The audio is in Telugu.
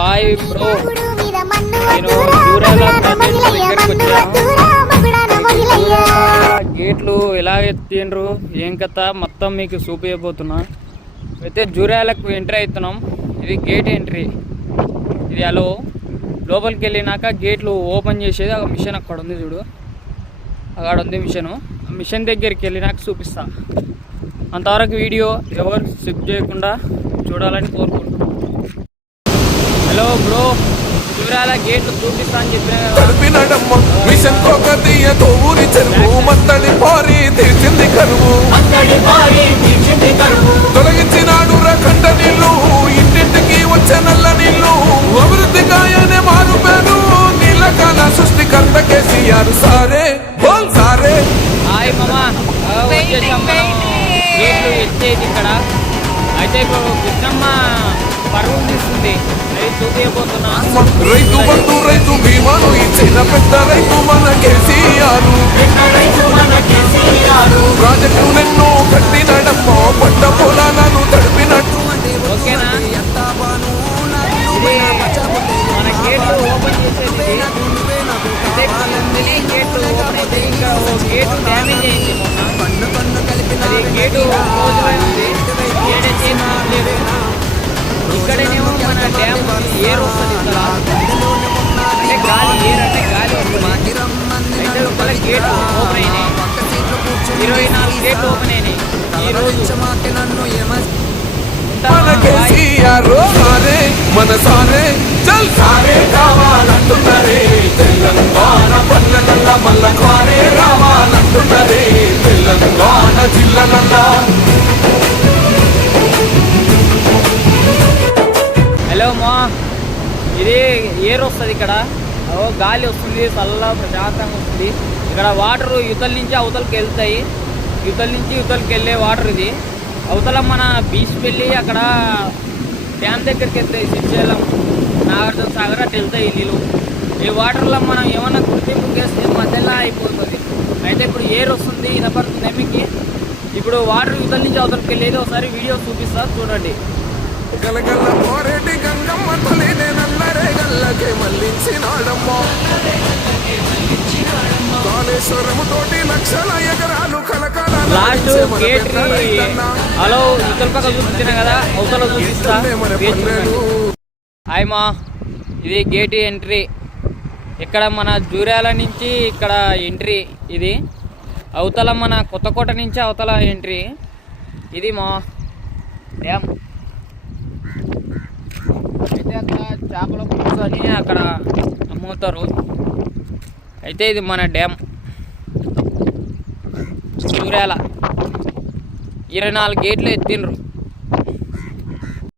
హాయ్ బ్రో, నేను జూరాల గేట్లు ఎలా ఎత్తిండ్రు ఏం కథ మొత్తం మీకు చూపించబోతున్నా. అయితే జూరాలకు ఎంట్రీ అవుతున్నాం. ఇది గేట్ ఎంట్రీ. ఇది అలో లోపలికి వెళ్ళినాక గేట్లు ఓపెన్ చేసేది ఒక మిషన్ అక్కడ ఉంది చూడు, అక్కడ ఉంది మిషను. మిషన్ దగ్గరికి వెళ్ళినాక చూపిస్తా. అంతవరకు వీడియో ఎవరు స్కిప్ చేయకుండా చూడాలని కోరుకుంటున్నాను. హలో బ్రో, జూరాల గేట్లు చూపిస్తా అని తొలగించినాడు రకంట నీళ్లు, ఇంటింటికి వచ్చే నల్ల నీళ్లు, అభివృద్ధి గాయనే మారుపేరు నీళ్ళకాల సృష్టికర్త కేసీఆర్ సారే బోల్ సారే. హాయ్ మామా, వచ్చేసాం మనం గేట్లు ఎత్తేది ఇక్కడ. అయితే ఇప్పుడు కృష్ణమ్మ పరువు తీస్తుంది, అది చూపించబోతున్నా. రైతు బంధు రైతు బీమాను ఇచ్చిన పెద్ద రైతు మన కేసీఆర్. ప్రాజెక్టులెన్నో కట్టినడమ్మో, పంట పొలాలను తడిపినట్టు. ఓకేనా, ఇది మన గేట్లు ఓపెన్ చేసేది. అయితే గేట్లు ఓపెన్ అయితే ఇంకా గేటు డ్యామేజ్ అయింది మొన్న. అది గేటు క్లోజ్ అయింది, గేట్ అయితే లేదు. ఇక్కడనేమో మన డ్యామ్ ఏర్ వస్తుంది ఇక్కడ, అంటే గాలి, ఏర్ అంటే గాలి వస్తుంది. అయితే ఒకవేళ గేట్ ఓపెన్ అయినాయి, 24 గేట్లు ఓపెన్ అయినాయి ఈరోజు. మన కేసీఆర్ సారే మన సారే చల్ సారే కావాలంటున్నారే, తెలంగాణ పల్లెల మల్ల కారే రావాలంటున్నారే, తెలంగాణ జిల్లాలల్లా. హలో మా, ఇది ఏర్ వస్తుంది ఇక్కడ, గాలి వస్తుంది, చల్ల ప్రశాంతంగా వస్తుంది. ఇక్కడ వాటర్ యువతల నుంచి అవతలకి వెళ్తాయి, యువతల నుంచి యువతలకి వెళ్ళే వాటర్ ఇది. అవతల మన బీచ్ వెళ్ళి అక్కడ డ్యామ్ దగ్గరికి వెళ్తాయి, శ్రీశైలం, నాగార్జున సాగర్ అట్లా వెళ్తాయి నీళ్ళు. ఈ వాటర్లో మనం ఏమన్నా గుర్తింపు చేస్తే మధ్యలో అయిపోతుంది. అయితే ఇప్పుడు ఏర్ వస్తుంది, వినపడుతుంది మీకు. ఇప్పుడు వాటర్ యువతల నుంచి అవతలకి వెళ్ళేది ఒకసారి వీడియో చూపిస్తా, చూడండి. గలగల్ల కోరేటి గంగమ్మ తల్లినే నల్లరే గల్లకే మళ్ళించినాడమ్మా, కాళేశ్వరము తోటి లక్షల ఎకరాలు కలకాల. లాస్ట్ గేట్ హలో ఇతల పక్క చూపించిన కదా, అవతల చూపిస్తా. హాయ్ మా, ఇది గేట్ ఎంట్రీ. ఇక్కడ మన జూరాల నుంచి ఇక్కడ ఎంట్రీ ఇది. అవతల మన కొత్తకోట నుంచి అవతల ఎంట్రీ ఇది మా డ్యామ్. అయితే అక్కడ చేపల పులుసు అని అక్కడ అమ్ముతారు. అయితే ఇది మన డ్యామ్ జూరాల. 24 గేట్లు ఎత్తిండ్రు.